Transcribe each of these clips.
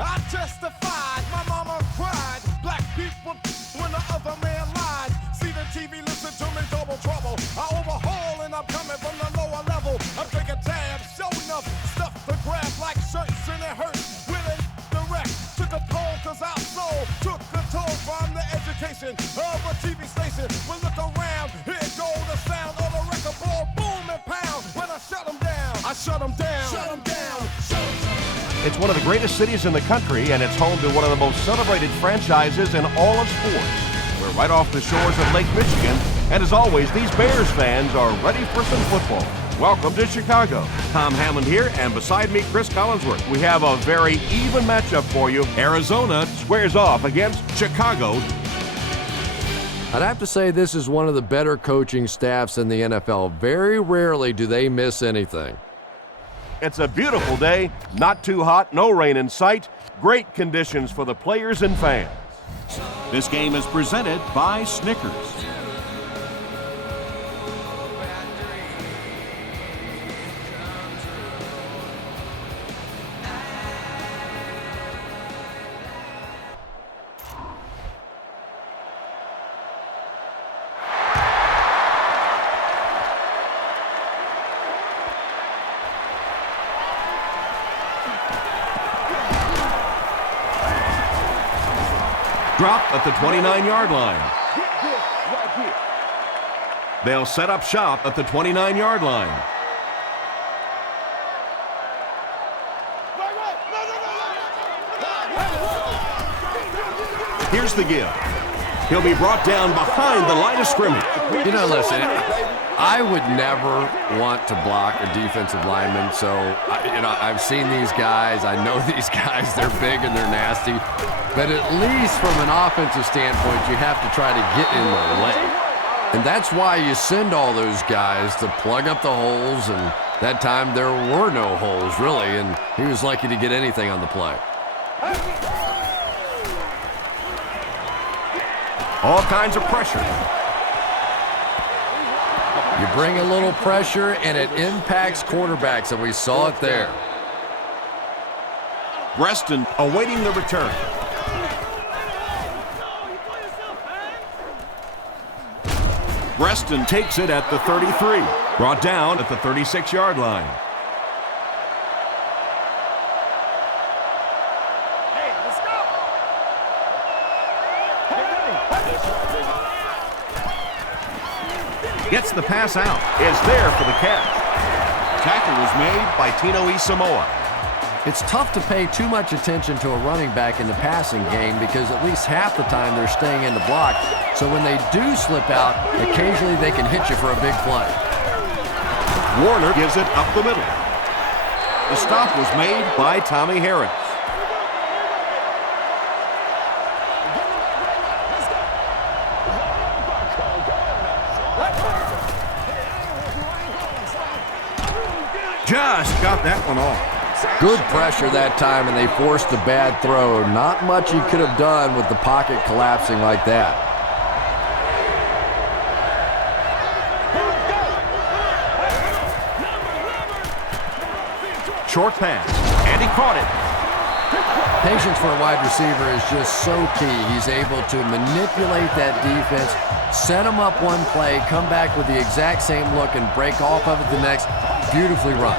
I testified, my mama cried. Black people when the other man lied. See the TV, listen to me, double trouble. I overhaul and I'm coming from the lower level. I'm taking tabs, show enough stuff to grab like shirts and it hurts. With it direct, took a poll cause our soul took the toll from the education of a TV station. We look around, here go the sound of the record ball, boom and pound. When I shut them down, I shut them down. Shut them down, shut them down. It's one of the greatest cities in the country, and it's home to one of the most celebrated franchises in all of sports. We're right off the shores of Lake Michigan, and as always, these Bears fans are ready for some football. Welcome to Chicago. Tom Hamlin here, and beside me, Chris Collinsworth. We have a very even matchup for you. Arizona squares off against Chicago. I'd have to say this is one of the better coaching staffs in the NFL. Very rarely do they miss anything. It's a beautiful day, not too hot, no rain in sight. Great conditions for the players and fans. This game is presented by Snickers. Drop at the 29-yard line. They'll set up shop at the 29-yard line. Here's the give. He'll be brought down behind the line of scrimmage. You know, listen, I would never want to block a defensive lineman, so, I've seen these guys. I know these guys. They're big and they're nasty. But at least from an offensive standpoint, you have to try to get in their way. And that's why you send all those guys to plug up the holes, and that time there were no holes, really, and he was lucky to get anything on the play. All kinds of pressure. You bring a little pressure, and it impacts quarterbacks, and we saw it there. Reston awaiting the return. Reston takes it at the 33. Brought down at the 36-yard line. Hey, let's go. Gets the pass out. Is there for the catch. Tackle was made by Tino Isamoa. It's tough to pay too much attention to a running back in the passing game because at least half the time they're staying in the block. So when they do slip out, occasionally they can hit you for a big play. Warner gives it up the middle. The stop was made by Tommy Harris. Just got that one off. Good pressure that time, and they forced a bad throw. Not much he could have done with the pocket collapsing like that. Short pass, and he caught it. Patience for a wide receiver is just so key. He's able to manipulate that defense, set them up one play, come back with the exact same look, and break off of it the next. Beautifully run.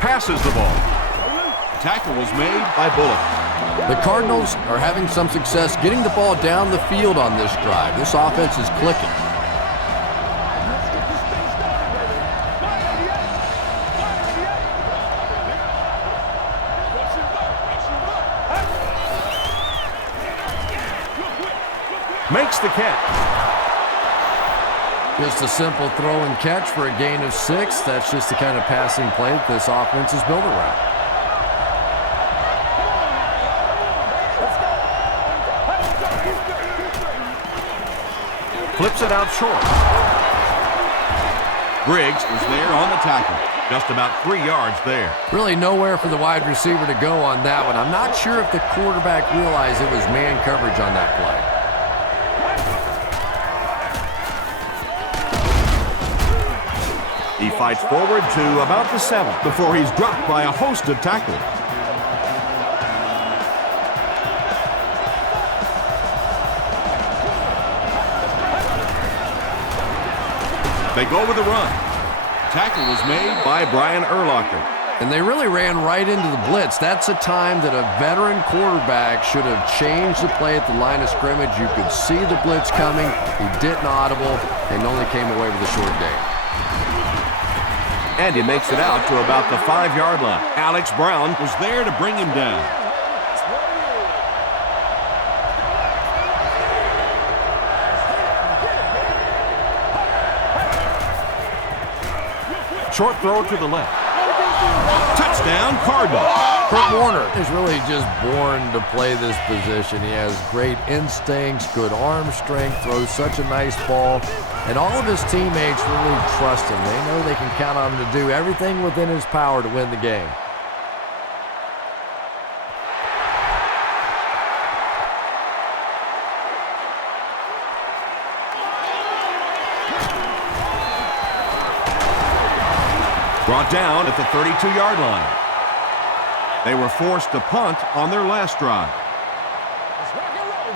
Passes the ball. Tackle was made by Bullock. The Cardinals are having some success getting the ball down the field on this drive. This offense is clicking. Makes the catch. Just a simple throw and catch for a gain of 6. That's just the kind of passing play that this offense is built around. Flips it out short. Briggs was there on the tackle. Just about 3 yards there. Really nowhere for the wide receiver to go on that one. I'm not sure if the quarterback realized it was man coverage on that play. He fights forward to about the 7 before he's dropped by a host of tacklers. They go with the run. Tackle was made by Brian Urlacher. And they really ran right into the blitz. That's a time that a veteran quarterback should have changed the play at the line of scrimmage. You could see the blitz coming. He didn't audible and only came away with a short gain. And he makes it out to about the 5-yard line. Alex Brown was there to bring him down. Short throw to the left. Touchdown, Cardinals. Kurt Warner is really just born to play this position. He has great instincts, good arm strength, throws such a nice ball, and all of his teammates really trust him. They know they can count on him to do everything within his power to win the game. Brought down at the 32-yard line. They were forced to punt on their last drive. Let's rock and roll,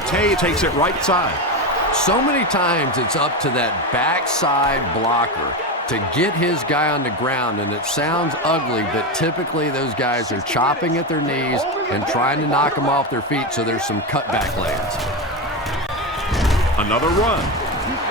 baby. Forte takes it right side. So many times it's up to that backside blocker to get his guy on the ground, and it sounds ugly, but typically those guys are chopping at their knees and trying to knock them off their feet, so there's some cutback lanes. Another run.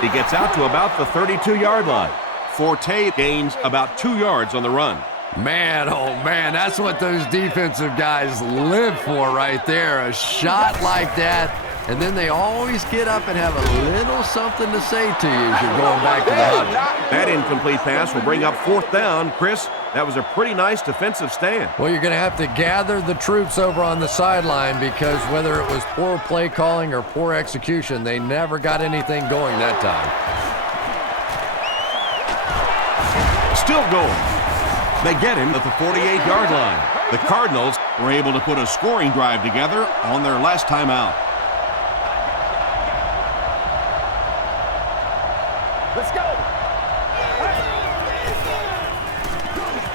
He gets out to about the 32-yard line. Forte gains about 2 yards on the run. Man, oh man, that's what those defensive guys live for right there. A shot like that, and then they always get up and have a little something to say to you as you're going back to the huddle. That incomplete pass will bring up 4th down. Chris, that was a pretty nice defensive stand. Well, you're going to have to gather the troops over on the sideline, because whether it was poor play calling or poor execution, they never got anything going that time. Still going. They get him at the 48-yard line. The Cardinals were able to put a scoring drive together on their last time out. Let's go.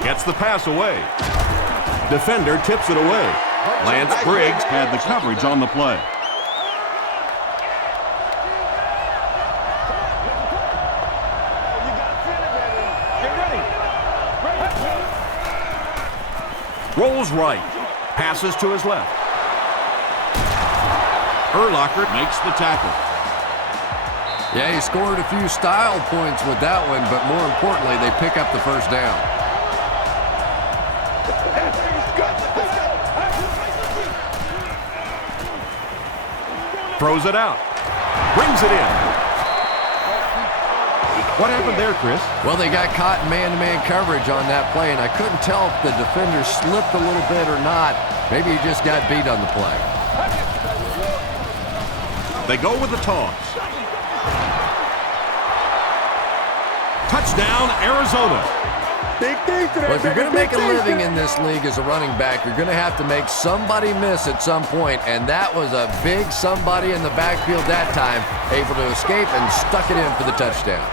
Gets the pass away. Defender tips it away. Lance Briggs had the coverage on the play. Rolls right. Passes to his left. Urlacher makes the tackle. Yeah, he scored a few style points with that one, but more importantly, they pick up the first down. Throws it out. Brings it in. What happened there, Chris? Well, they got caught in man-to-man coverage on that play, and I couldn't tell if the defender slipped a little bit or not. Maybe he just got beat on the play. They go with the toss. Touchdown, Arizona. Well, if you're going to make a living in this league as a running back, you're going to have to make somebody miss at some point, and that was a big somebody in the backfield that time, able to escape and stuck it in for the touchdown.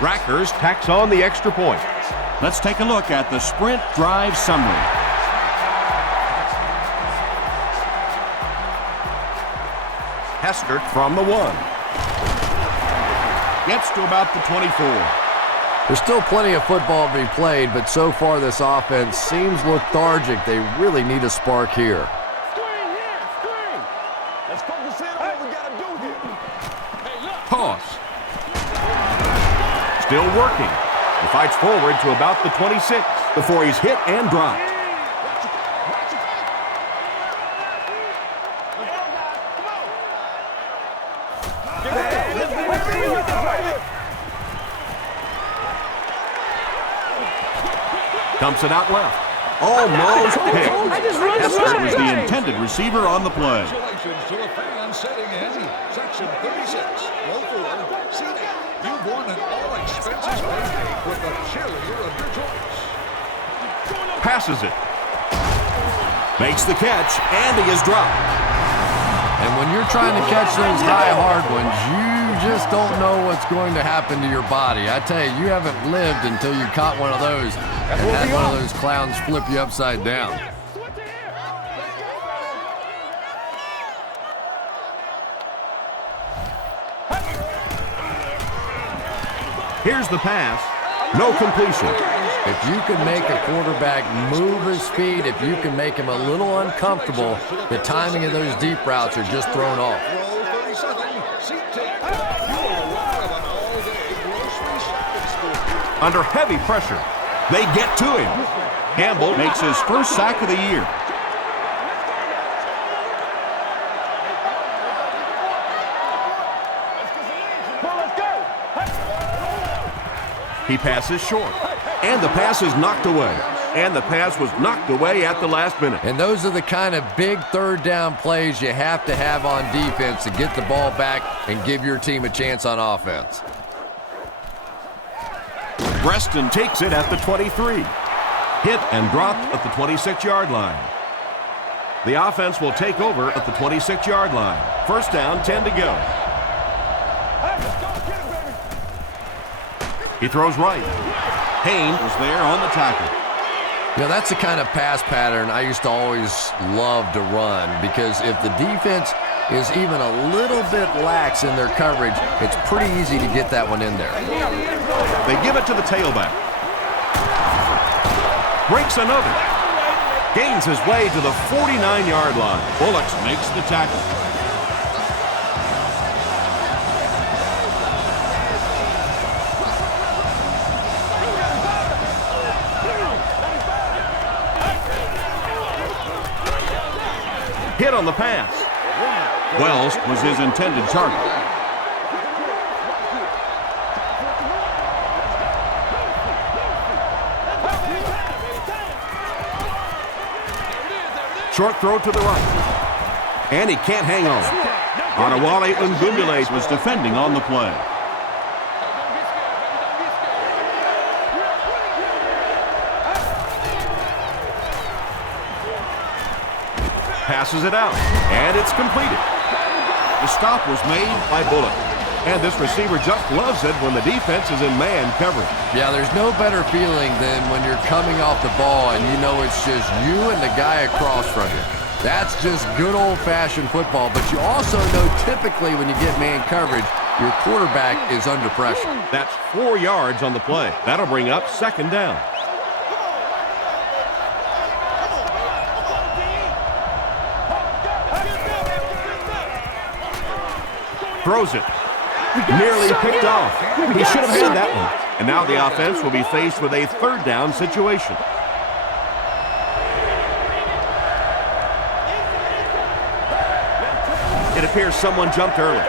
Rackers tacks on the extra point. Let's take a look at the sprint drive summary. Hester from the 1. Gets to about the 24. There's still plenty of football to be played, but so far this offense seems lethargic. They really need a spark here. Screen here, screen. Let's focus in on what we got to do here. Hey, look. Toss. Still working. He fights forward to about the 26 before he's hit and dropped. Dumps it out left. Almost picked. Hester was the intended receiver on the play. Congratulations to the fans sitting in Section 36, Row 4, seating. You've won an all-expenses paid with the cheerleader of your choice. Passes it. Makes the catch, and he is dropped. And when you're trying to catch those high, hard ones, you just don't know what's going to happen to your body. I tell you, you haven't lived until you caught one of those and had one of those clowns flip you upside down. Here's the pass. No completion. If you can make a quarterback move his feet, if you can make him a little uncomfortable, the timing of those deep routes are just thrown off. Under heavy pressure, they get to him. Campbell makes his first sack of the year. He passes short, and the pass is knocked away. And the pass was knocked away at the last minute. And those are the kind of big third down plays you have to have on defense to get the ball back and give your team a chance on offense. Preston takes it at the 23. Hit and dropped at the 26-yard line. The offense will take over at the 26-yard line. First down, 10 to go. He throws right. Payne was there on the tackle. You know, that's the kind of pass pattern I used to always love to run, because if the defense is even a little bit lax in their coverage, it's pretty easy to get that one in there. They give it to the tailback. Breaks another. Gains his way to the 49-yard line. Bullocks makes the tackle. Hit on the pass. Wells was his intended target. Short throw to the right. And he can't hang on. Adewale Ungundule was defending on the play. Passes it out, and it's completed. The stop was made by Bullock. And this receiver just loves it when the defense is in man coverage. Yeah, there's no better feeling than when you're coming off the ball and you know it's just you and the guy across from you. That's just good old-fashioned football. But you also know typically when you get man coverage, your quarterback is under pressure. That's 4 yards on the play. That'll bring up second down. Throws it. Nearly picked off. He should have had that one. And now the offense will be faced with a third down situation. It appears someone jumped early.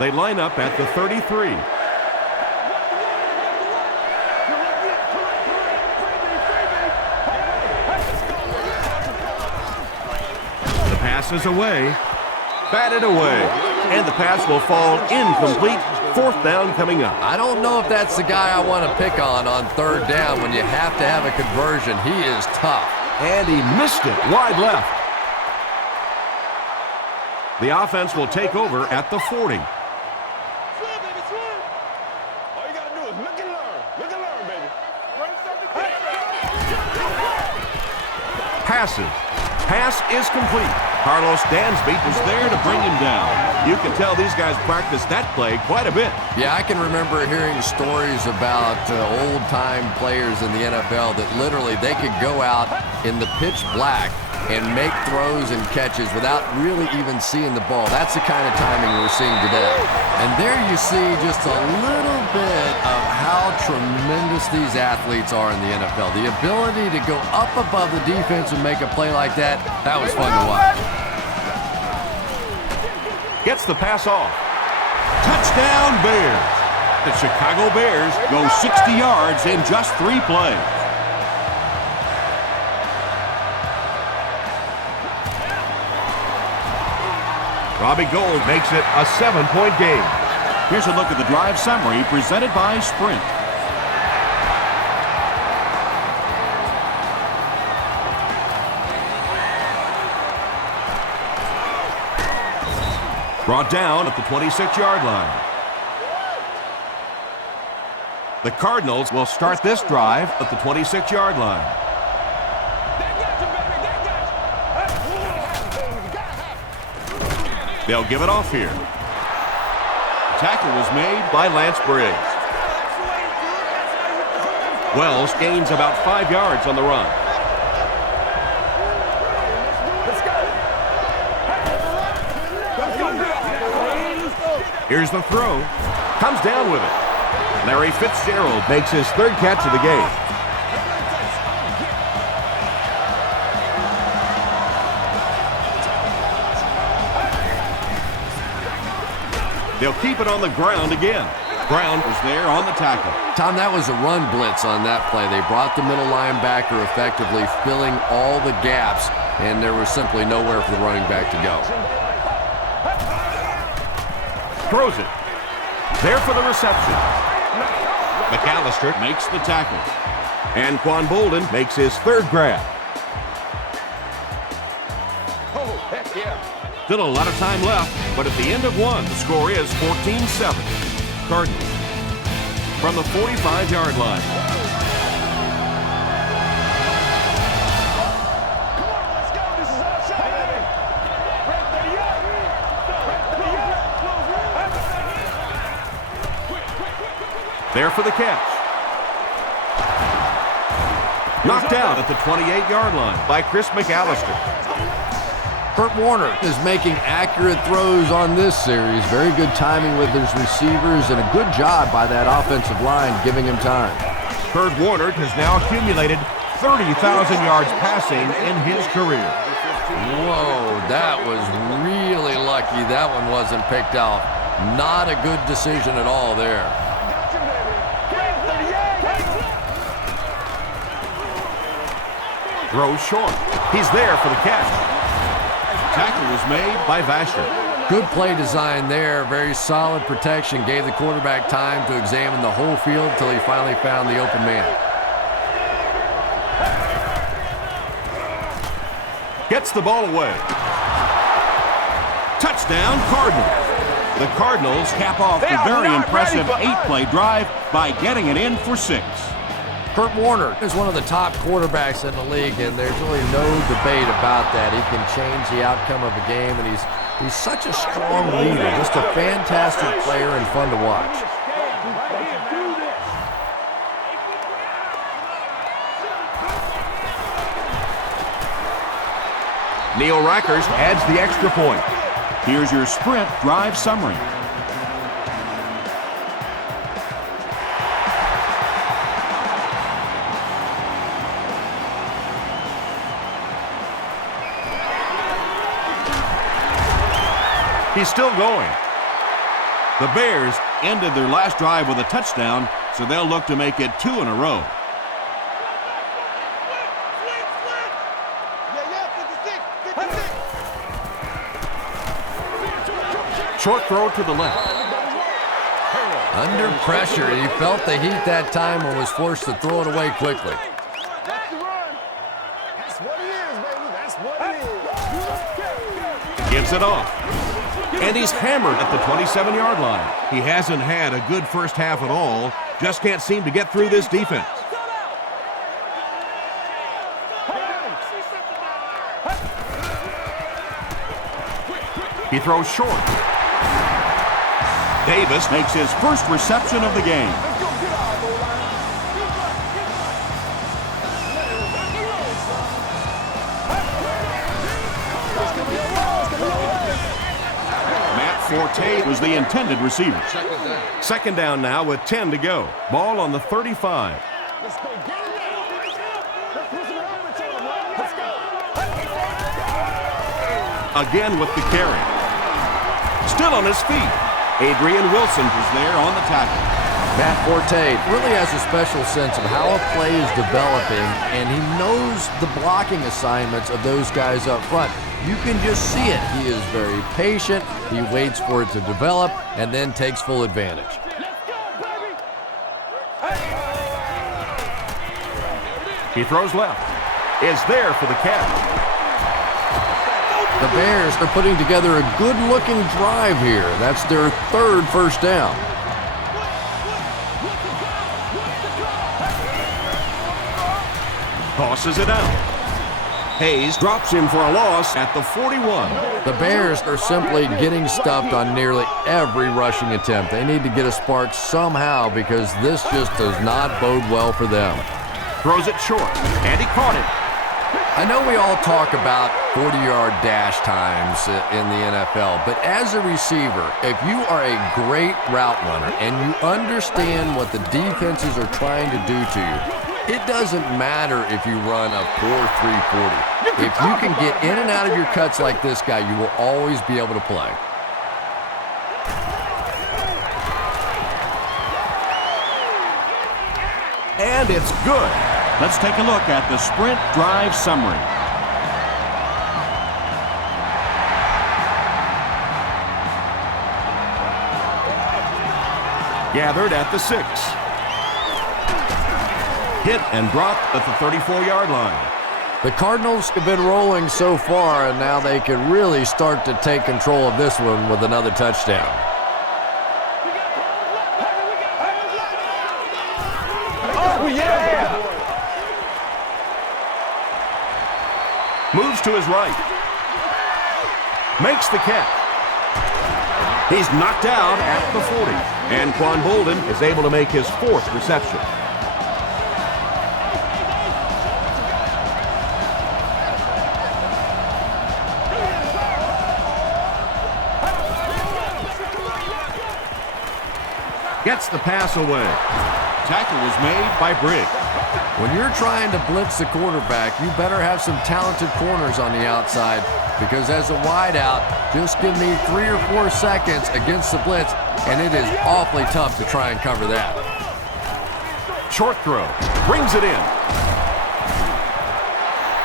They line up at the 33. Passes away, batted away, and the pass will fall incomplete. Fourth down coming up. I don't know if that's the guy I want to pick on third down when you have to have a conversion. He is tough. And he missed it wide left. The offense will take over at the 40. Passes. Pass is complete. Carlos Dansby was there to bring him down. You can tell these guys practiced that play quite a bit. Yeah, I can remember hearing stories about old-time players in the NFL that literally they could go out in the pitch black and make throws and catches without really even seeing the ball. That's the kind of timing we're seeing today. And there you see just a little bit of how tremendous these athletes are in the NFL. The ability to go up above the defense and make a play like that, that was fun to watch. Gets the pass off. Touchdown Bears. The Chicago Bears go 60 yards in just 3 plays. Robbie Gould makes it a 7-point game. Here's a look at the drive summary presented by Sprint. Brought down at the 26-yard line. The Cardinals will start this drive at the 26-yard line. They'll give it off here. Tackle was made by Lance Briggs. Wells gains about 5 yards on the run. Here's the throw. Comes down with it. Larry Fitzgerald makes his 3rd catch of the game. They'll keep it on the ground again. Brown was there on the tackle. Tom, that was a run blitz on that play. They brought the middle linebacker effectively filling all the gaps, and there was simply nowhere for the running back to go. Throws it. There for the reception. McAllister makes the tackle. And Quan Bolden makes his 3rd grab. Oh, heck yeah. Still a lot of time left, but at the end of one, the score is 14-7. Cardinals from the 45-yard line. Come on, let's go. This is our shot, baby. There for the catch. Knocked out at the 28-yard line by Chris McAllister. Kurt Warner is making accurate throws on this series. Very good timing with his receivers and a good job by that offensive line giving him time. Kurt Warner has now accumulated 30,000 yards passing in his career. Whoa, that was really lucky that one wasn't picked out. Not a good decision at all there. Throws short. He's there for the catch. Tackle was made by Vasher. Good play design there. Very solid protection. Gave the quarterback time to examine the whole field until he finally found the open man. Gets the ball away. Touchdown, Cardinals. The Cardinals cap off the very impressive 8-play drive by getting it in for 6. Kurt Warner is one of the top quarterbacks in the league, and there's really no debate about that. He can change the outcome of a game, and he's such a strong leader. Just a fantastic player and fun to watch. Neil Rackers adds the extra point. Here's your Sprint drive summary. He's still going. The Bears ended their last drive with a touchdown, so they'll look to make it 2 in a row. Short throw to the left. Under pressure, he felt the heat that time and was forced to throw it away quickly. That's the run. That's what it is, baby. That's what it is. Gives it off. And he's hammered at the 27-yard line. He hasn't had a good first half at all. Just can't seem to get through this defense. He throws short. Davis makes his first reception of the game. Forte was the intended receiver. Second down now with 10 to go. Ball on the 35. Again with the carry. Still on his feet. Adrian Wilson was there on the tackle. Matt Forte really has a special sense of how a play is developing, and he knows the blocking assignments of those guys up front. You can just see it. He is very patient. He waits for it to develop and then takes full advantage. He throws left. Is there for the catch. The Bears are putting together a good-looking drive here. That's their third first down. Tosses it out. Hayes drops him for a loss at the 41. The Bears are simply getting stuffed on nearly every rushing attempt. They need to get a spark somehow because this just does not bode well for them. Throws it short, and he caught it. I know we all talk about 40-yard dash times in the NFL, but as a receiver, if you are a great route runner and you understand what the defenses are trying to do to you, it doesn't matter if you run a 4.340. If you can get in and out of your cuts like this guy, you will always be able to play. And it's good. Let's take a look at the sprint drive summary. Gathered at the 6. Hit and dropped at the 34-yard line. The Cardinals have been rolling so far, and now they can really start to take control of this one with another touchdown. Oh, yeah! Moves to his right. Makes the catch. He's knocked out at the 40. And Quan Bolden is able to make his 4th reception. Gets the pass away. Tackle was made by Briggs. When you're trying to blitz the quarterback, you better have some talented corners on the outside, because as a wideout, just give me 3 or 4 seconds against the blitz, and it is awfully tough to try and cover that. Short throw. Brings it in.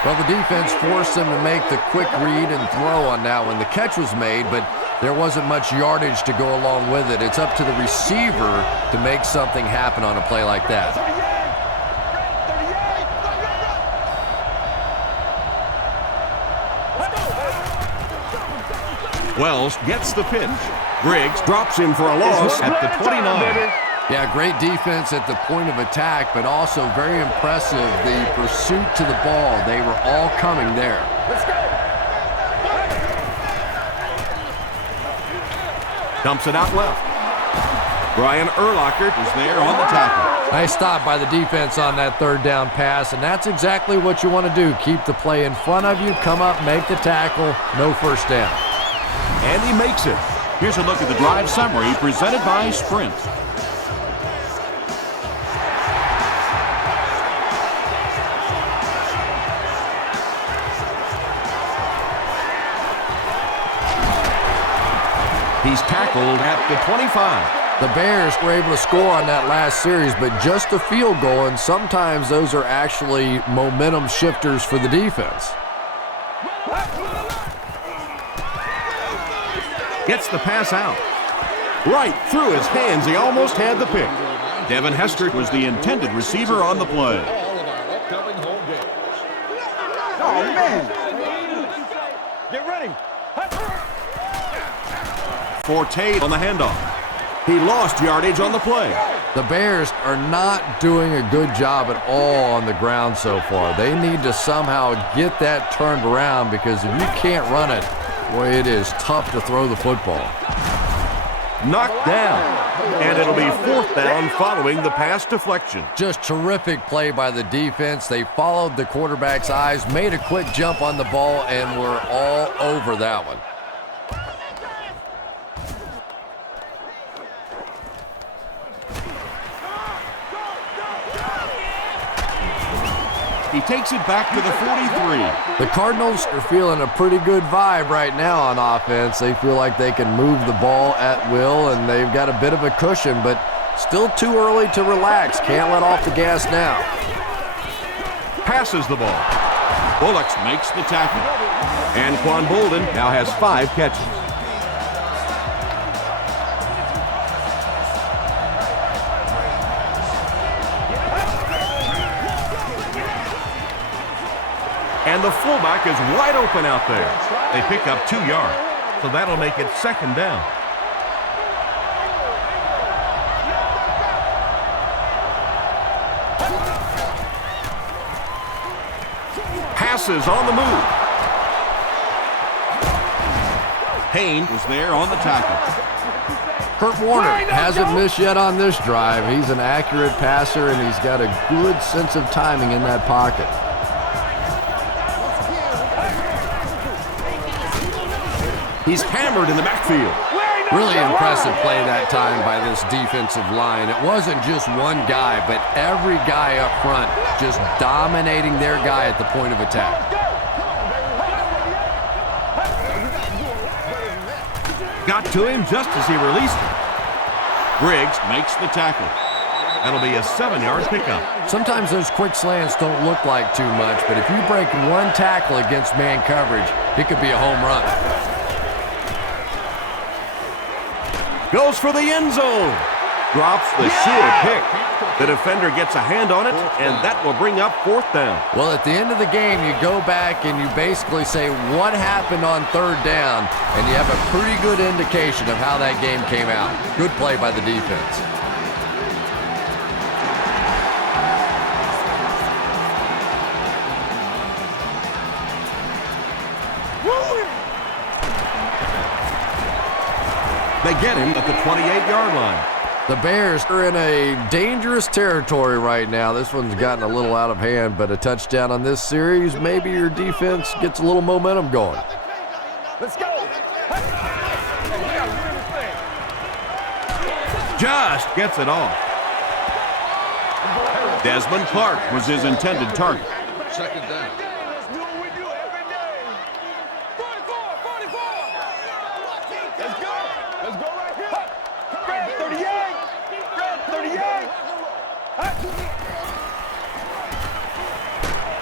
Well, the defense forced them to make the quick read and throw on that one. The catch was made, but there wasn't much yardage to go along with it. It's up to the receiver to make something happen on a play like that. Wells gets the pitch. Briggs drops him for a loss at the 29. Yeah, great defense at the point of attack, but also very impressive, the pursuit to the ball. They were all coming there. Let's go. Dumps it out left. Brian Urlacher is there on the tackle. Nice stop by the defense on that 3rd down pass, and that's exactly what you want to do. Keep the play in front of you, come up, make the tackle, no first down. And he makes it. Here's a look at the drive summary presented by Sprint. He's tackled at the 25. The Bears were able to score on that last series, but just a field goal, and sometimes those are actually momentum shifters for the defense. Gets the pass out. Right through his hands. He almost had the pick. Devin Hester was the intended receiver on the play. Oh, man. Get ready. Forte on the handoff. He lost yardage on the play. The Bears are not doing a good job at all on the ground so far. They need to somehow get that turned around, because if you can't run it, boy, it is tough to throw the football. Knocked down. And it'll be 4th down following the pass deflection. Just terrific play by the defense. They followed the quarterback's eyes, made a quick jump on the ball, and were all over that one. He takes it back to the 43. The Cardinals are feeling a pretty good vibe right now on offense. They feel like they can move the ball at will, and they've got a bit of a cushion, but Still too early to relax. Can't let off the gas now. Passes the ball. Bullocks makes the tackle. And Quan Bolden now has 5 catches. And the fullback is wide open out there. They pick up 2 yards, so that'll make it 2nd down. Passes on the move. Payne was there on the tackle. Kurt Warner hasn't missed yet on this drive. He's an accurate passer, and he's got a good sense of timing in that pocket. He's hammered in the backfield. Really impressive play that time by this defensive line. It wasn't just one guy, but every guy up front just dominating their guy at the point of attack. Got to him just as he released it. Briggs makes the tackle. That'll be a 7-yard pickup. Sometimes those quick slants don't look like too much, but if you break one tackle against man coverage, it could be a home run. Goes for the end zone. Drops the sure pick. The defender gets a hand on it, and that will bring up 4th down. Well, at the end of the game, you go back and you basically say what happened on 3rd down, and you have a pretty good indication of how that game came out. Good play by the defense. They get him at the 28-yard line. The Bears are in a dangerous territory right now. This one's gotten a little out of hand, but a touchdown on this series, maybe your defense gets a little momentum going. Let's go. Just gets it off. Desmond Clark was his intended target. 2nd down.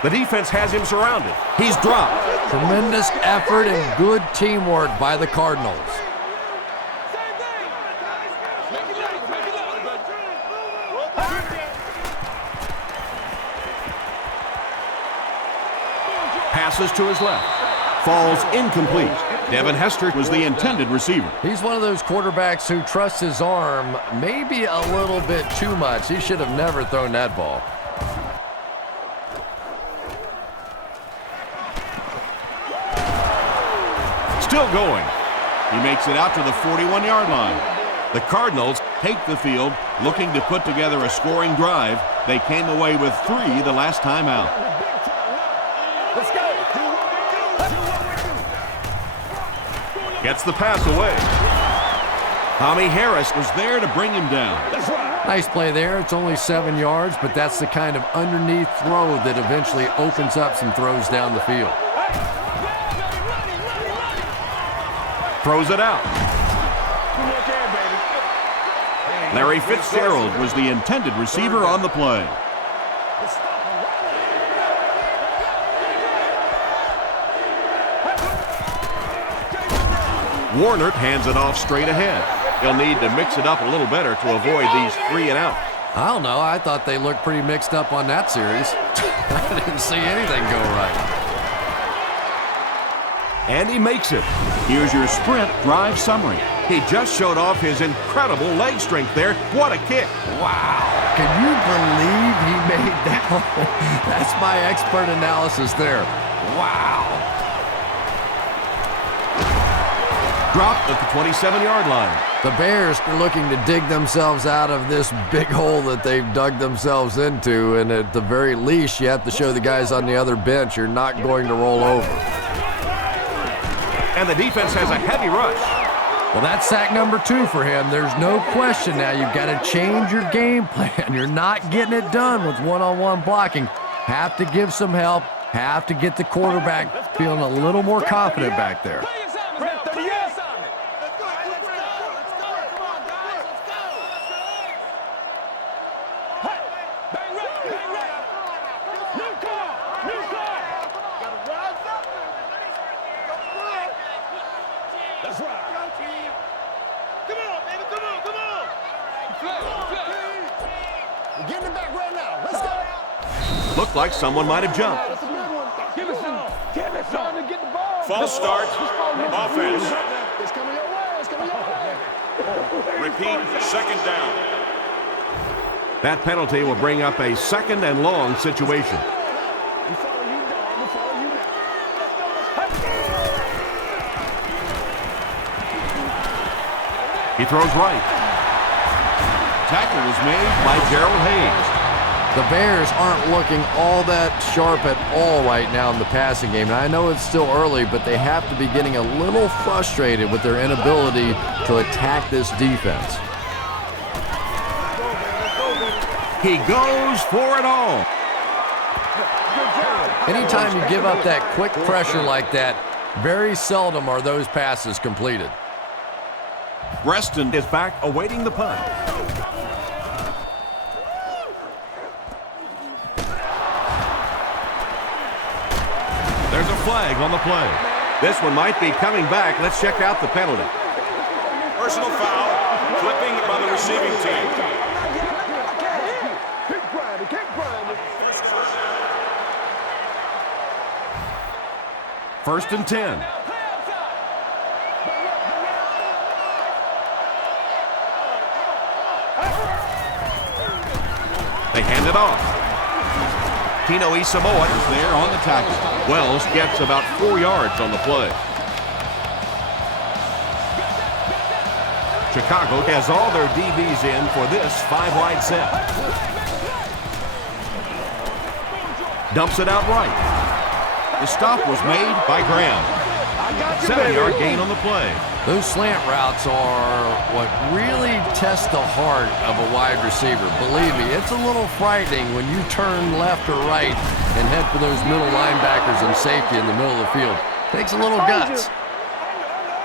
The defense has him surrounded. He's dropped. Tremendous effort and good teamwork by the Cardinals. Passes to his left. Falls incomplete. Devin Hester was the intended receiver. He's one of those quarterbacks who trusts his arm maybe a little bit too much. He should have never thrown that ball. Still going. He makes it out to the 41-yard line. The Cardinals take the field, looking to put together a scoring drive. They came away with 3 the last time out. Let's go. Gets the pass away. Tommy Harris was there to bring him down. Nice play there. It's only 7 yards, but that's the kind of underneath throw that eventually opens up some throws down the field. Throws it out. Larry Fitzgerald was the intended receiver on the play. Warner hands it off straight ahead. He'll need to mix it up a little better to avoid these 3 and out. I don't know. I thought they looked pretty mixed up on that series. I didn't see anything go right. And he makes it. Here's your sprint drive summary. He just showed off his incredible leg strength there. What a kick. Wow. Can you believe he made that? That's my expert analysis there. Wow. Dropped at the 27-yard line. The Bears are looking to dig themselves out of this big hole that they've dug themselves into, and at the very least, you have to show the guys on the other bench you're not going to roll over. And the defense has a heavy rush. Well, that's sack number 2 for him. There's no question now. You've got to change your game plan. You're not getting it done with one-on-one blocking. Have to give some help. Have to get the quarterback feeling a little more confident back there. That's right. Come on, baby, come on, come on. We're getting it back right now. Let's go. Looked like someone might have jumped. That's a good one. Give it some. Give it some. Trying to get the ball. False start. Offense. It's coming your way. It's coming your way. Repeat, second down. That penalty will bring up a second and long situation. We follow you, dog. We follow you now. He throws right. Tackle was made by Gerald Hayes. The Bears aren't looking all that sharp at all right now in the passing game. And I know it's still early, but they have to be getting a little frustrated with their inability to attack this defense. He goes for it all. Anytime you give up that quick pressure like that, very seldom are those passes completed. Reston is back awaiting the punt. There's a flag on the play. This one might be coming back. Let's check out the penalty. Personal foul, clipping by the receiving team. Keep grinding. Keep grinding. First and 10. They hand it off. Tino Isamoa is there on the tackle. Wells gets about 4 yards on the play. Chicago has all their DBs in for this 5-wide set. Dumps it out right. The stop was made by Graham. 7-yard gain on the play. Those slant routes are what really test the heart of a wide receiver. Believe me, it's a little frightening when you turn left or right and head for those middle linebackers and safety in the middle of the field. Takes a little guts.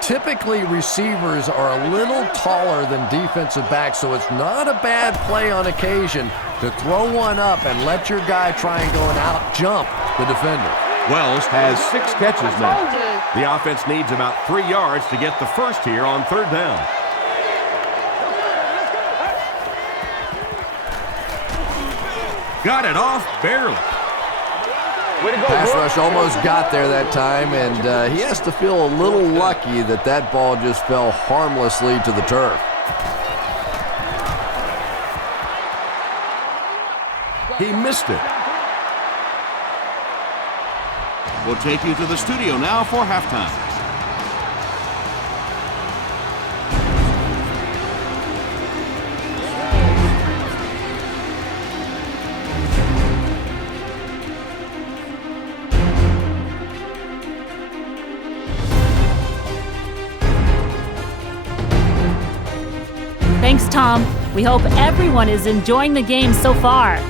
Typically, receivers are a little taller than defensive backs, so it's not a bad play on occasion to throw one up and let your guy try and go and out-jump the defender. Wells has 6 catches now. The offense needs about 3 yards to get the first here on third down. Got it off barely. Pass rush almost got there that time, and he has to feel a little lucky that that ball just fell harmlessly to the turf. He missed it. We'll take you to the studio now for halftime. Thanks, Tom. We hope everyone is enjoying the game so far.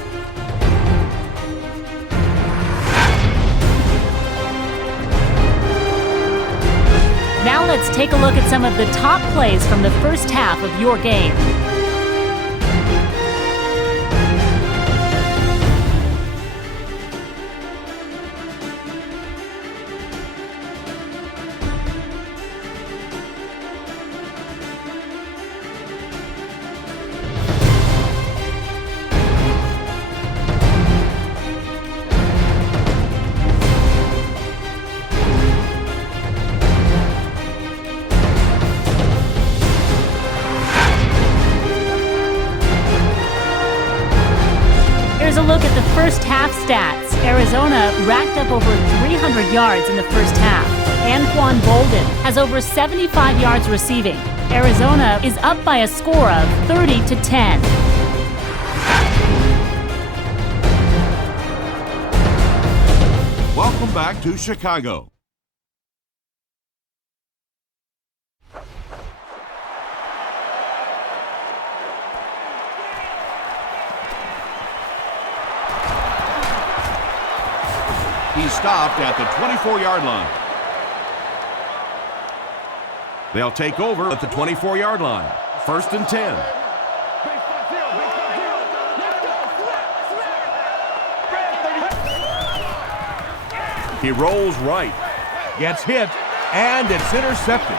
Now let's take a look at some of the top plays from the first half of your game. Here's a look at the first half stats. Arizona racked up over 300 yards in the first half. Anquan Bolden has over 75 yards receiving. Arizona is up by a score of 30-10. Welcome back to Chicago. He stopped at the 24-yard line. They'll take over at the 24-yard line. First and 10. He rolls right, gets hit, and it's intercepted.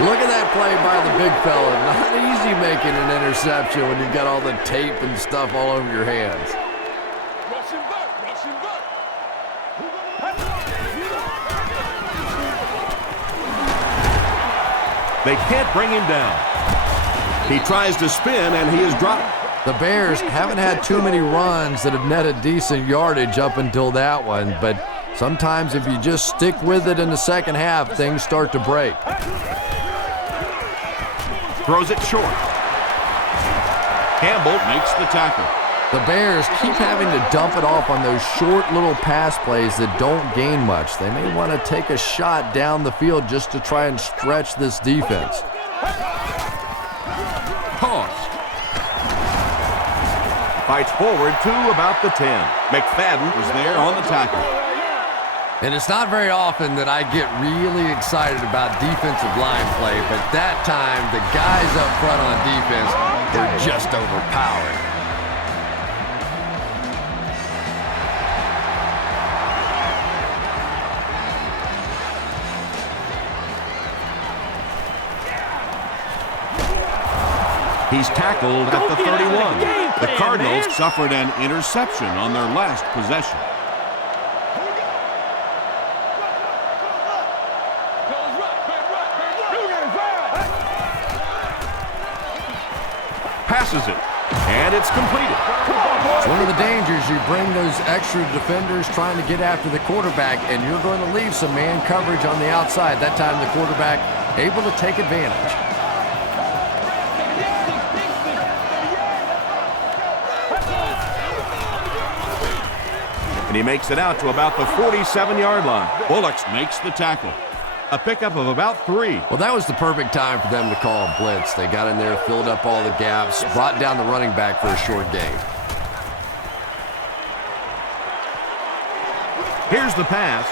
Look at that play by the big fella. Not easy making an interception when you've got all the tape and stuff all over your hands. Rushing back. They can't bring him down. He tries to spin, and he is dropped. The Bears haven't had too many runs that have netted decent yardage up until that one, but sometimes if you just stick with it in the second half, things start to break. Throws it short. Campbell makes the tackle. The Bears keep having to dump it off on those short little pass plays that don't gain much. They may want to take a shot down the field just to try and stretch this defense. Tossed. Fights forward to about the 10. McFadden was there on the tackle. And it's not very often that I get really excited about defensive line play, but that time the guys up front on defense were just overpowering. He's tackled at the 31. The Cardinals suffered an interception on their last possession. Passes it, and it's completed. It's one of the dangers. You bring those extra defenders trying to get after the quarterback, and you're going to leave some man coverage on the outside. That time the quarterback able to take advantage. And he makes it out to about the 47-yard line. Bullocks makes the tackle. A pickup of about 3. Well, that was the perfect time for them to call a blitz. They got in there, filled up all the gaps, brought down the running back for a short gain. Here's the pass.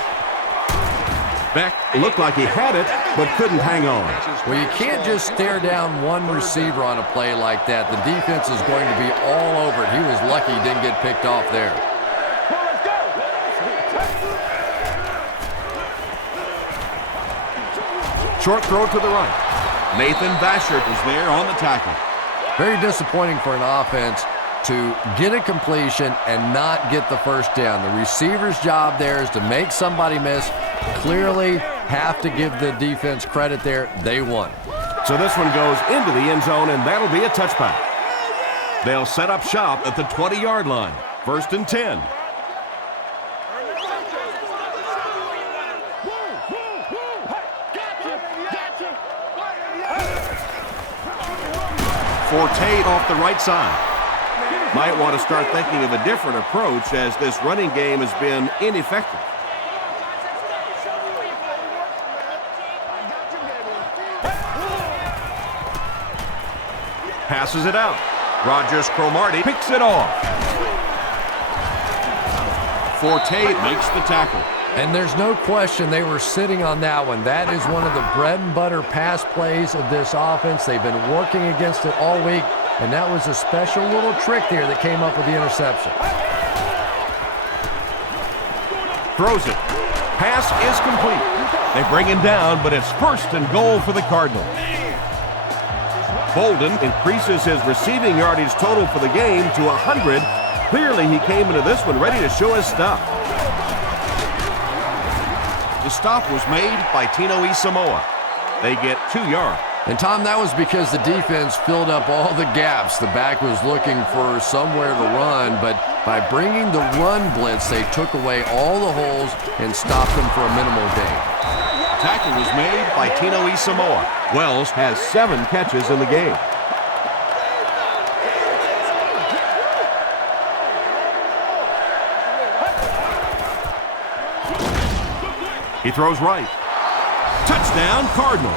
Beck looked like he had it, but couldn't hang on. Well, you can't just stare down one receiver on a play like that. The defense is going to be all over it. He was lucky he didn't get picked off there. Short throw to the right. Nathan Bashert is there on the tackle. Very disappointing for an offense to get a completion and not get the first down. The receiver's job there is to make somebody miss. Clearly have to give the defense credit there. They won. So this one goes into the end zone, and that'll be a touchback. They'll set up shop at the 20-yard line. 1st and 10. Forte off the right side. Might want to start thinking of a different approach as this running game has been ineffective. Passes it out. Rogers Cromartie picks it off. Forte makes the tackle. And there's no question they were sitting on that one. That is one of the bread and butter pass plays of this offense. They've been working against it all week, and that was a special little trick there that came up with the interception. Throws it. Pass is complete. They bring him down, but it's 1st and goal for the Cardinals. Bolden increases his receiving yardage total for the game to 100. Clearly, he came into this one ready to show his stuff. The stop was made by Tino Isamoa. They get 2 yards. And, Tom, that was because the defense filled up all the gaps. The back was looking for somewhere to run, but by bringing the run blitz, they took away all the holes and stopped them for a minimal gain. Tackle was made by Tino Isamoa. Wells has 7 catches in the game. He throws right. Touchdown, Cardinals.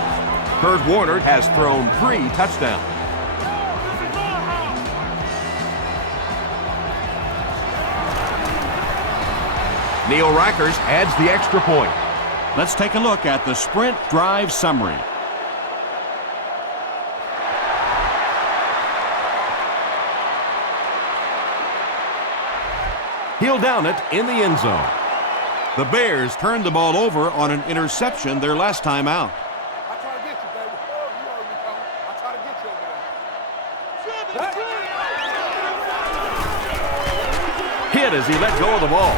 Kurt Warner has thrown 3 touchdowns. Neil Rackers adds the extra point. Let's take a look at the sprint drive summary. He'll down it in the end zone. The Bears turned the ball over on an interception their last time out. Hit as he let go of the ball.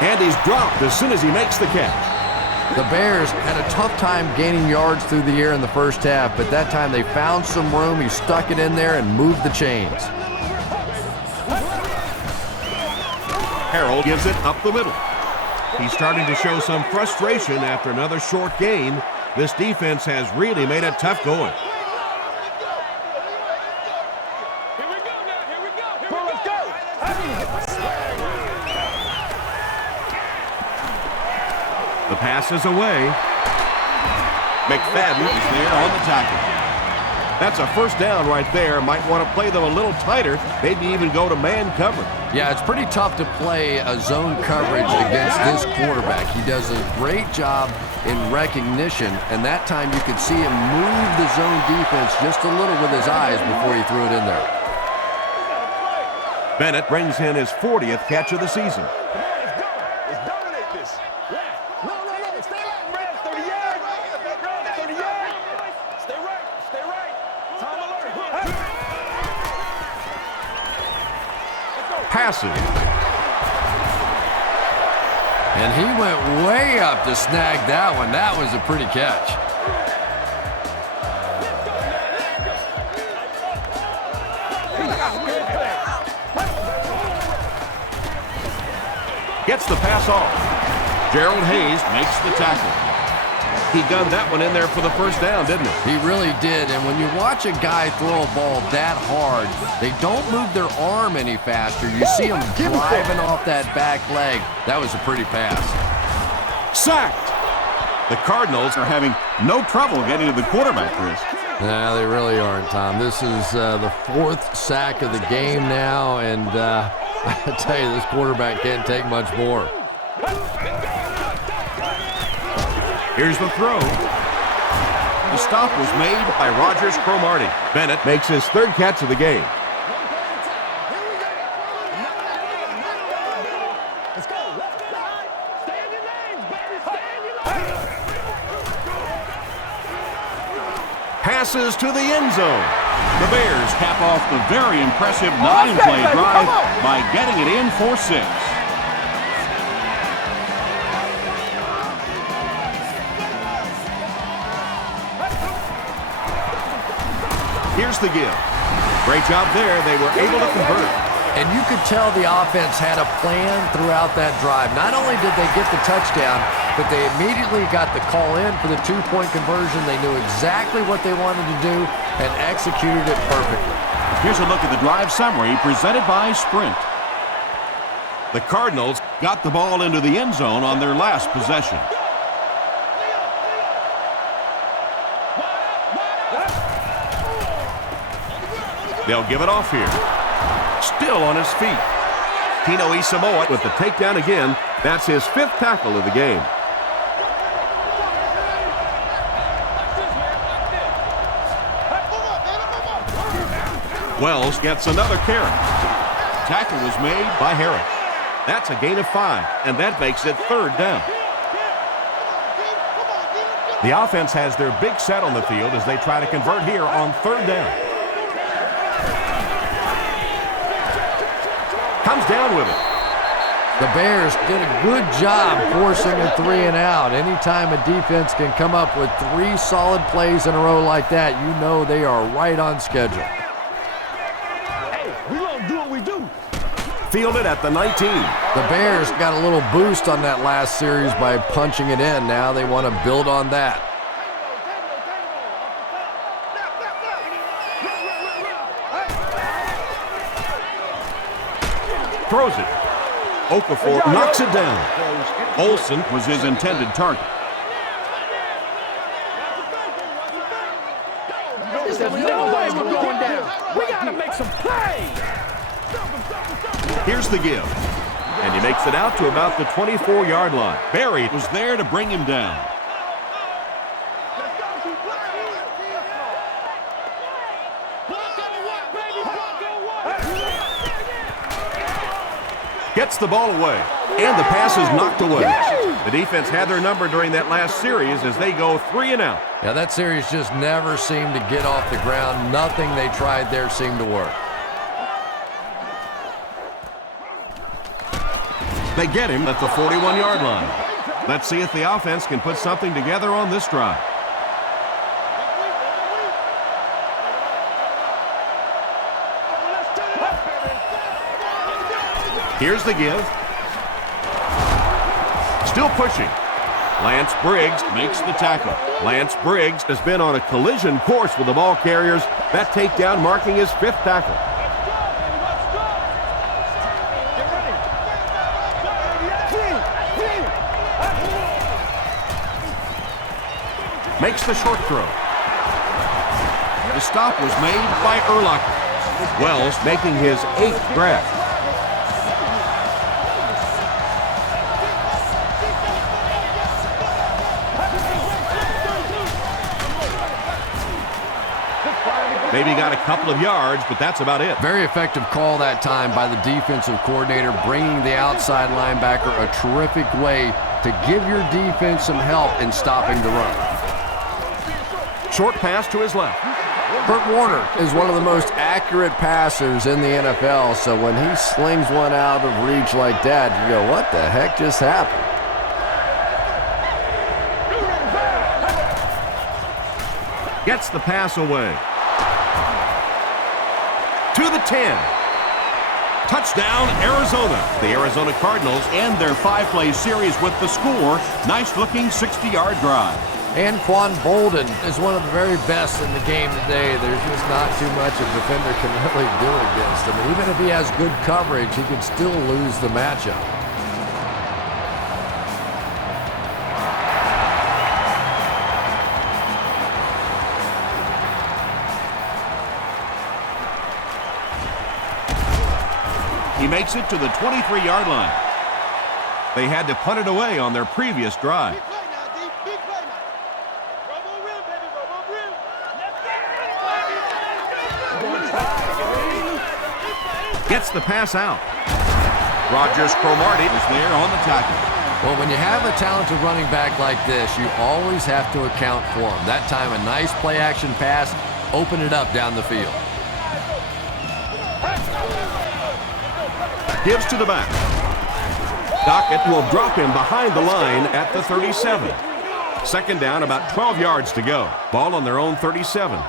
And he's dropped as soon as he makes the catch. The Bears had a tough time gaining yards through the air in the first half, but that time they found some room. He stuck it in there and moved the chains. Harold gives it up the middle. He's starting to show some frustration after another short gain. This defense has really made it tough going. The pass is away. McFadden is there on the tackle. That's a first down right there. Might want to play them a little tighter, maybe even go to man cover. Yeah, it's pretty tough to play a zone coverage against this quarterback. He does a great job in recognition, and that time you could see him move the zone defense just a little with his eyes before he threw it in there. Bennett brings in his 40th catch of the season. Passes. And he went way up to snag that one. That was a pretty catch. Gets the pass off. Gerald Hayes makes the tackle. He gunned that one in there for the first down, didn't he? He really did. And when you watch a guy throw a ball that hard, they don't move their arm any faster. You see him driving off that back leg. That was a pretty pass. Sacked. The Cardinals are having no trouble getting to the quarterback, Chris. No, they really aren't, Tom. This is the fourth sack of the game now, and I tell you, this quarterback can't take much more. Here's the throw. The stop was made by Rogers Cromartie. Bennett makes his third catch of the game. Passes to the end zone. The Bears cap off the very impressive 9-play drive by getting it in for 6. Here's the give. Great job there. They were able to convert. And you could tell the offense had a plan throughout that drive. Not only did they get the touchdown, but they immediately got the call in for the 2-point conversion. They knew exactly what they wanted to do and executed it perfectly. Here's a look at the drive summary presented by Sprint. The Cardinals got the ball into the end zone on their last possession. They'll give it off here. Still on his feet. Tino Isamoa with the takedown again. That's his 5th tackle of the game. Wells gets another carry. Tackle was made by Harris. That's a gain of 5, and that makes it 3rd down. The offense has their big set on the field as they try to convert here on 3rd down. Comes down with it. The Bears did a good job forcing a 3 and out. Anytime a defense can come up with 3 solid plays in a row like that, you know they are right on schedule. Hey, we gonna do what we do. Fielded at the 19. The Bears got a little boost on that last series by punching it in. Now they want to build on that. Throws it. Okafor knocks it down. Olsen was his intended target. There's no way we're going down. We gotta make some plays. Here's the give. And he makes it out to about the 24-yard line. Barry Was there to bring him down. gets Gets the ball away. And the pass is knocked away. The defense had their number during that last series as they go 3 and out. Yeah, that series just never seemed to get off the ground. Nothing they tried there seemed to work. They get him at the 41-yard line. Let's see if the offense can put something together on this drive. Here's the give. Still pushing. Lance Briggs makes the tackle. Lance Briggs has been on a collision course with the ball carriers. That takedown marking his 5th tackle. Makes the short throw. The stop was made by Urlacher. Wells making his 8th grab. Maybe got a couple of yards, but that's about it. Very effective call that time by the defensive coordinator, bringing the outside linebacker a terrific way to give your defense some help in stopping the run. Short pass to his left. Kurt Warner is one of the most accurate passers in the NFL, so when he slings one out of reach like that, you go, what the heck just happened? Gets the pass away. To the 10. Touchdown, Arizona. The Arizona Cardinals end their 5-play series with the score. Nice-looking 60-yard drive. And Quan Bolden is one of the very best in the game today. There's just not too much a defender can really do against him. Even if he has good coverage, he can still lose the matchup. He makes it to the 23-yard line. They had to punt it away on their previous drive. Gets the pass out. Rogers Cromartie is there on the tackle. Well, when you have a talented running back like this, you always have to account for him. That time, a nice play-action pass, open it up down the field. Gives to the back. Dockett will drop him behind the line at the 37. Second down, about 12 yards to go. Ball on their own 37.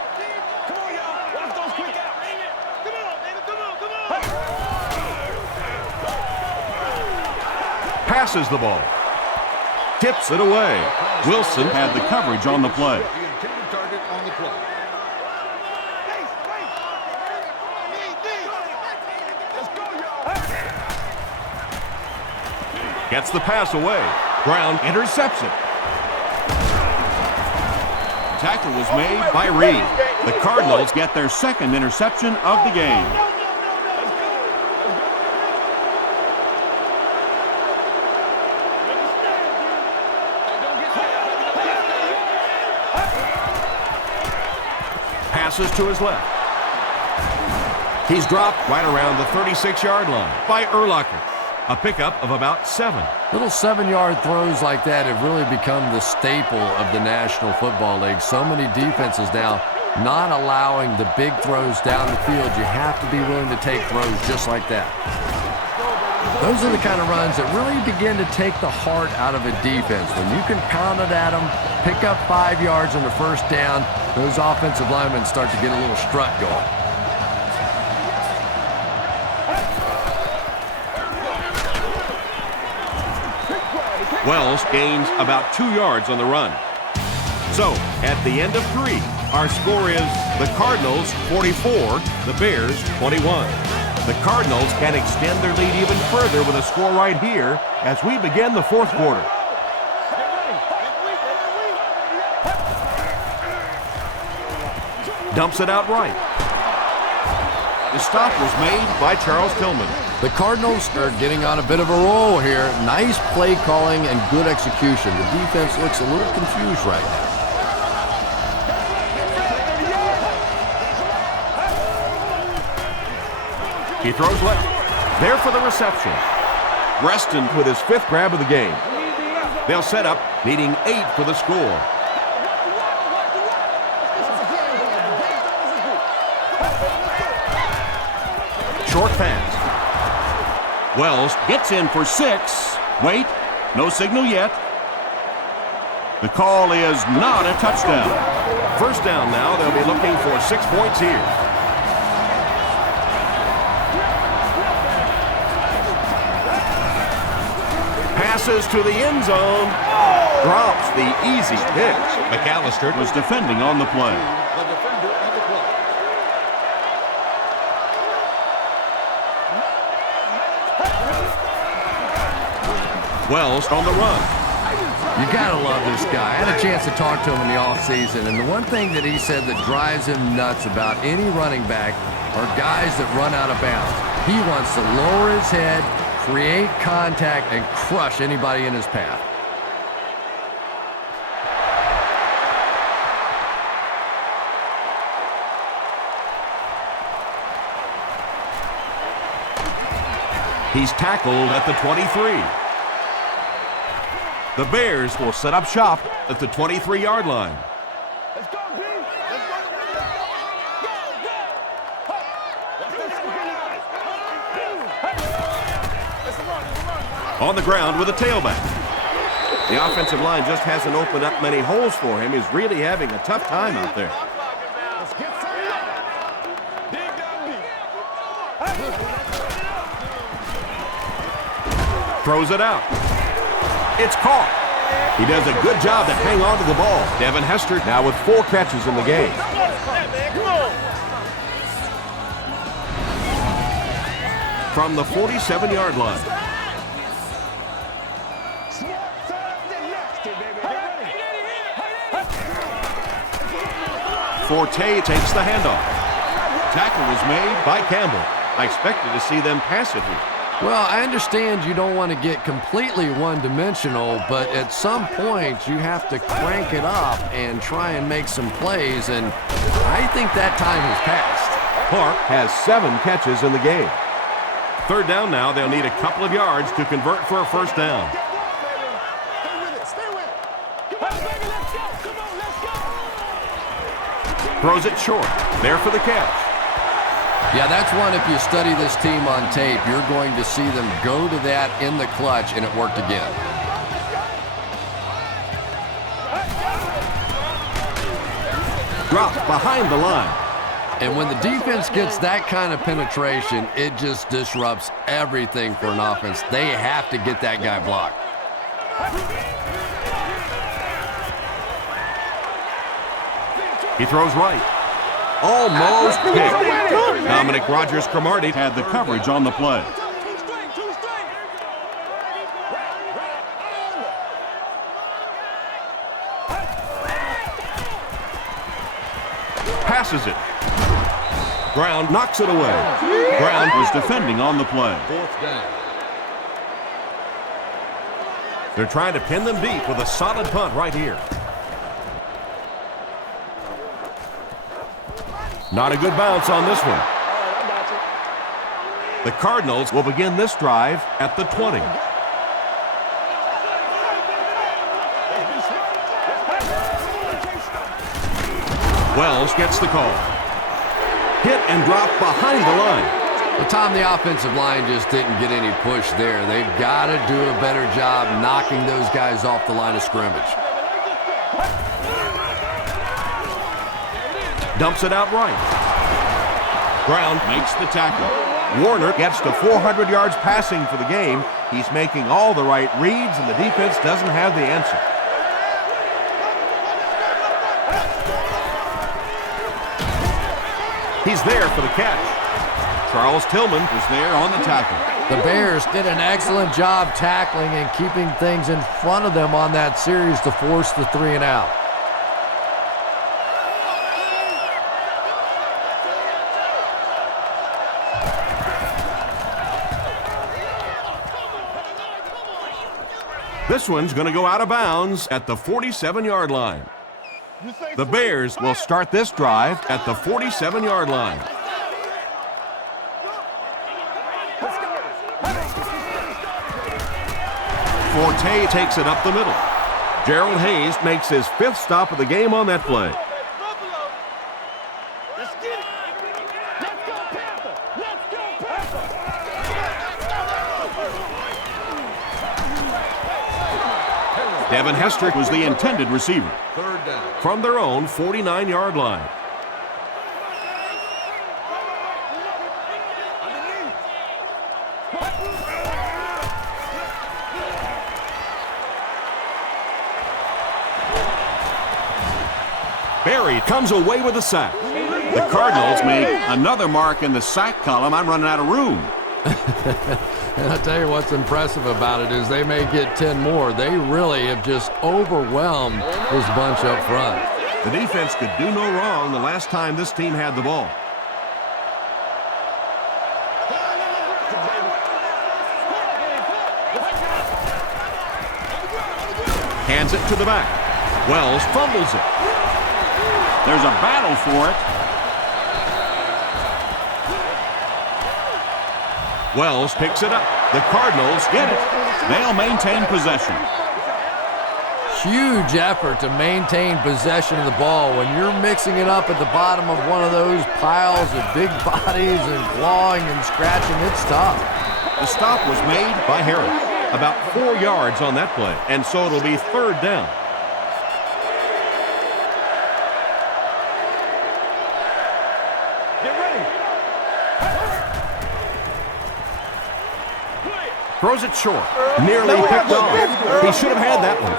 Passes the ball. Tips it away. Wilson had the coverage on the play. Gets the pass away. Brown intercepts it. Tackle was made by Reed. The Cardinals get their 2nd interception of the game. Passes to his left. He's dropped right around the 36-yard line by Urlacher. A pickup of about 7. Little 7-yard throws like that have really become the staple of the National Football League. So many defenses now not allowing the big throws down the field. You have to be willing to take throws just like that. Those are the kind of runs that really begin to take the heart out of a defense. When you can pound it at them, pick up 5 yards on the first down, those offensive linemen start to get a little strut going. Wells gains about 2 yards on the run. So, at the end of 3, our score is the Cardinals 44, the Bears 21. The Cardinals can extend their lead even further with a score right here as we begin the 4th quarter. Dumps it out right. The stop was made by Charles Tillman. The Cardinals are getting on a bit of a roll here. Nice play calling and good execution. The defense looks a little confused right now. He throws left. There for the reception. Reston with his 5th grab of the game. They'll set up, needing 8 for the score. Short pass. Wells gets in for 6. Wait, no signal yet. The call is not a touchdown. First down now. They'll be looking for 6 points here. Passes to the end zone. Drops the easy pitch. McAllister was defending on the play. The defender on the play. Wells on the run. You got to love this guy. I had a chance to talk to him in the offseason, and the one thing that he said that drives him nuts about any running back are guys that run out of bounds. He wants to lower his head, create contact, and crush anybody in his path. He's tackled at the 23. The Bears will set up shop at the 23-yard line. Let's go, B. Let's go. On the ground with a tailback. The offensive line just hasn't opened up many holes for him. He's really having a tough time out there. Let's get some. Dig down deep. Throws it out. It's caught. He does a good job to hang on to the ball. Devin Hester now with 4 catches in the game. From the 47-yard line. Forte takes the handoff. Tackle was made by Campbell. I expected to see them pass it here. Well, I understand you don't want to get completely one-dimensional, but at some point you have to crank it up and try and make some plays, and I think that time has passed. Clark has 7 catches in the game. Third down now. They'll need a couple of yards to convert for a first down. Throws it short. There for the catch. Yeah, that's one, if you study this team on tape, you're going to see them go to that in the clutch, and it worked again. Dropped behind the line. And when the defense gets that kind of penetration, it just disrupts everything for an offense. They have to get that guy blocked. He throws right. Almost picked. Dominic Rodgers-Cromartie Had the coverage on the play. passes it. Brown knocks it away. Brown was defending on the play. Fourth down. They're trying to pin them deep with a solid punt right here. Not a good bounce on this one. The Cardinals will begin this drive at the 20. Wells gets the call. Hit and drop behind the line. Well, Tom, the offensive line just didn't get any push there. They've got to do a better job knocking those guys off the line of scrimmage. Dumps it out right. Brown Makes the tackle. Warner gets to 400 yards passing for the game. He's making all the right reads, and the defense doesn't have the answer. He's there for the catch. Charles Tillman Was there on the tackle. The Bears did an excellent job tackling and keeping things in front of them on that series to force the 3 and out. This one's going to go out of bounds at the 47-yard line. The Bears will start this drive at the 47-yard line. Forte takes it up the middle. Gerald Hayes makes his 5th stop of the game on that play. Let's get it. Let's go, Panther. Let's go, Panther. Devin Hester was the intended receiver. 3rd down. From their own 49-yard line. Berry comes away with a sack. The Cardinals make another mark in the sack column. I'm running out of room. And I'll tell you what's impressive about it is they may get 10 more. They really have just overwhelmed this bunch up front. The defense could do no wrong the last time this team had the ball. Hands it to the back. Wells fumbles it. There's a battle for it. Wells picks it up. The Cardinals get it. They'll maintain possession. Huge effort to maintain possession of the ball. When you're mixing it up at the bottom of one of those piles of big bodies and clawing and scratching, it's tough. The stop was made by Harris. About 4 yards on that play, and so it'll be 3rd down. Throws it short. Nearly picked off. He should have had that one.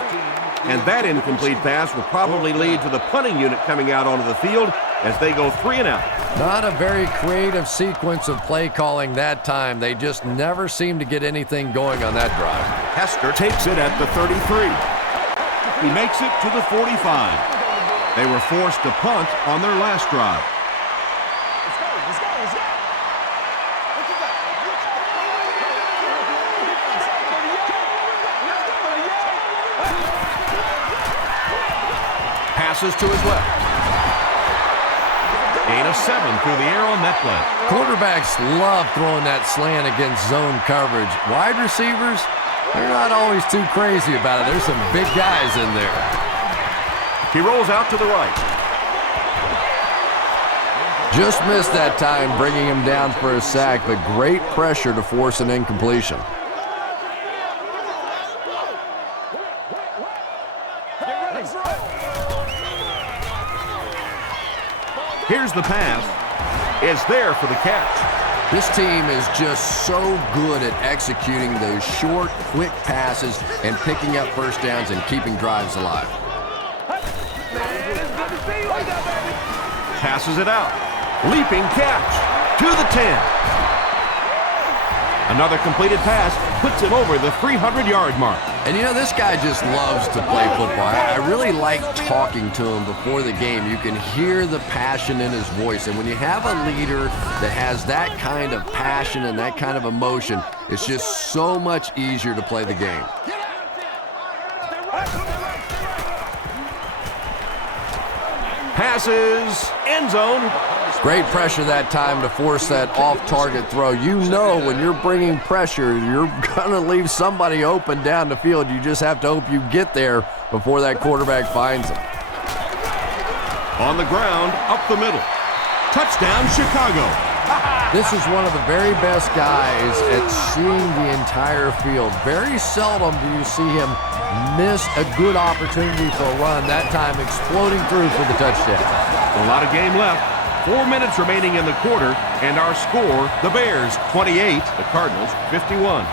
And that incomplete pass will probably lead to the punting unit coming out onto the field as they go 3 and out. Not a very creative sequence of play calling that time. They just never seem to get anything going on that drive. Hester takes it at the 33. He makes it to the 45. They were forced to punt on their last drive. Passes to his left. Gain of 7 through the air on that play. Quarterbacks love throwing that slant against zone coverage. Wide receivers, they're not always too crazy about it. There's some big guys in there. He rolls out to the right. Just missed that time, bringing him down for a sack, but great pressure to force an incompletion. Here's the pass. It's there for the catch. This team is just so good at executing those short, quick passes and picking up first downs and keeping drives alive. Passes it out. Leaping catch to the 10. Another completed pass puts him over the 300-yard mark. And you know, this guy just loves to play football. I really like talking to him before the game. You can hear the passion in his voice. And when you have a leader that has that kind of passion and that kind of emotion, it's just so much easier to play the game. Passes, end zone. Great pressure that time to force that off-target throw. You know when you're bringing pressure, you're going to leave somebody open down the field. You just have to hope you get there before that quarterback finds him. On the ground, up the middle. Touchdown, Chicago. This is one of the very best guys at seeing the entire field. Very seldom do you see him miss a good opportunity for a run. That time exploding through for the touchdown. A lot of game left. 4 minutes remaining in the quarter, and our score, the Bears 28, the Cardinals 51.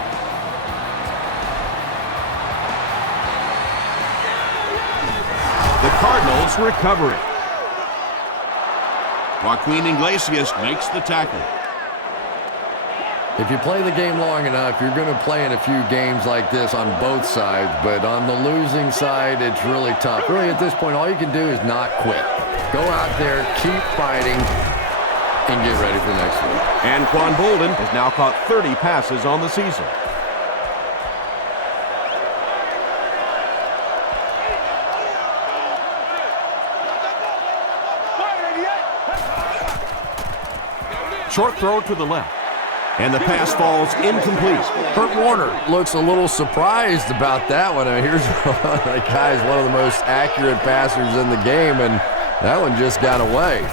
The Cardinals recover it. Joaquin Iglesias makes the tackle. If you play the game long enough, you're going to play in a few games like this on both sides, but on the losing side, it's really tough. Really, at this point, all you can do is not quit. Go out there, keep fighting, and get ready for the next one. Anquan Bolden has now caught 30 passes on the season. Short throw to the left. And the pass falls incomplete. Kurt Warner looks a little surprised about that one. Here's that guy's one of the most accurate passers in the game, and that one just got away.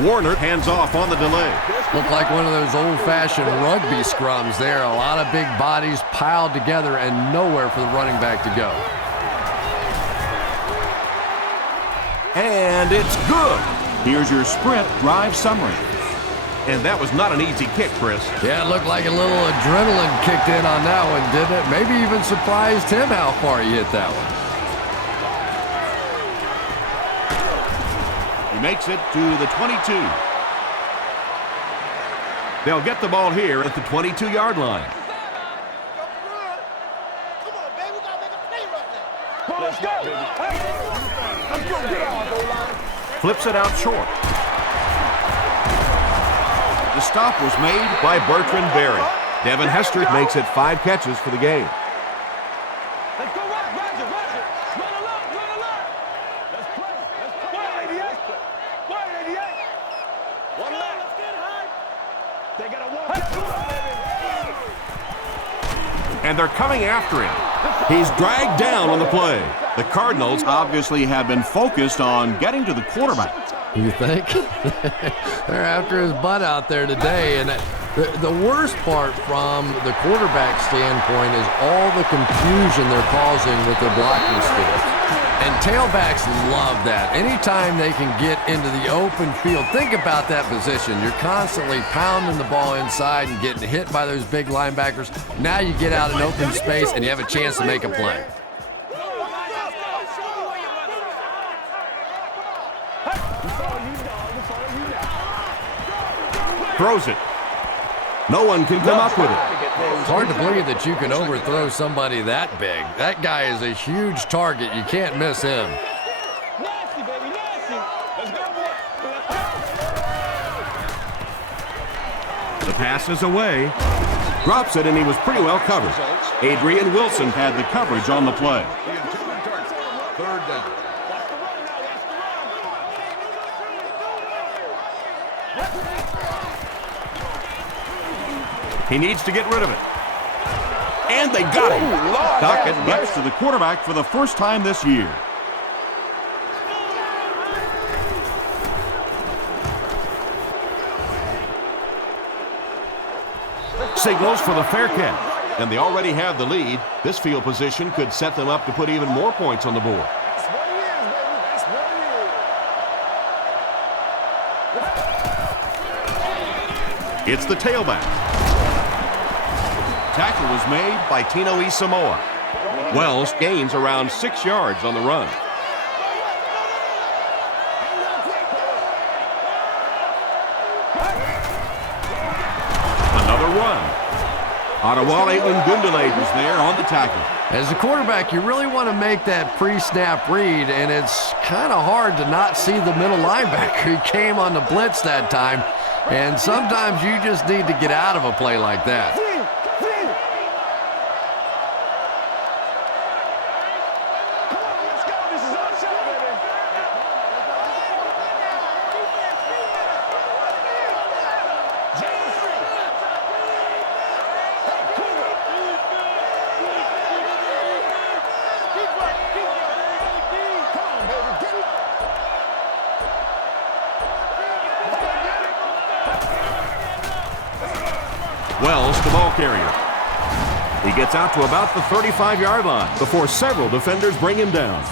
Warner hands off on the delay. Looked like one of those old-fashioned rugby scrums there. A lot of big bodies piled together and nowhere for the running back to go. And it's good. Here's your sprint drive summary. And that was not an easy kick, Chris. Yeah, it looked like a little adrenaline kicked in on that one, didn't it? Maybe even surprised him how far he hit that one. He makes it to the 22. They'll get the ball here at the 22-yard line. Let's go. Let's go. Get on, O-line. Flips it out short. The stop was made by Bertrand Berry. Devin Hester makes it 5 catches for the game. Let's go, Roger. Run alert. Let's play. Wide 88. One man. Let's get high. They got to walk that. And they're coming after him. He's dragged down on the play. The Cardinals obviously have been focused on getting to the quarterback. You think? They're after his butt out there today. And the worst part from the quarterback standpoint is all the confusion they're causing with their blocking skills. And tailbacks love that. Anytime they can get into the open field, think about that position. You're constantly pounding the ball inside and getting hit by those big linebackers. Now you get out in open space and you have a chance to make a play. Throws it. No one can come up with it. It's hard to believe that you can overthrow somebody that big. That guy is a huge target. You can't miss him. Nasty, baby, nasty. Let's go. The pass is away. Drops it, and he was pretty well covered. Adrian Wilson had the coverage on the play. Third down. He needs to get rid of it. And they got him. Dockett gets to the quarterback for the first time this year. Signals for the fair catch. And they already have the lead. This field position could set them up to put even more points on the board. It's the tailback. Tackle was made by Tino Isamoa. Wells gains around 6 yards on the run. Another run. Adewale Ungundule was there on the tackle. As a quarterback, you really want to make that pre-snap read, and it's kind of hard to not see the middle linebacker. He came on the blitz that time, and sometimes you just need to get out of a play like that. Wells, the ball carrier. He gets out to about the 35-yard line before several defenders bring him down.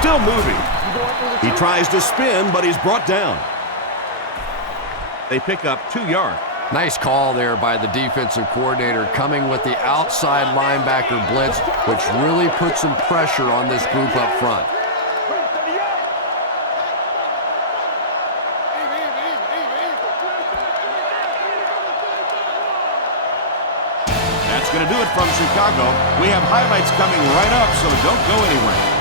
Still moving. He tries to spin, but he's brought down. They pick up 2 yards. Nice call there by the defensive coordinator, coming with the outside linebacker blitz, which really puts some pressure on this group up front. That's going to do it from Chicago. We have highlights coming right up, so don't go anywhere.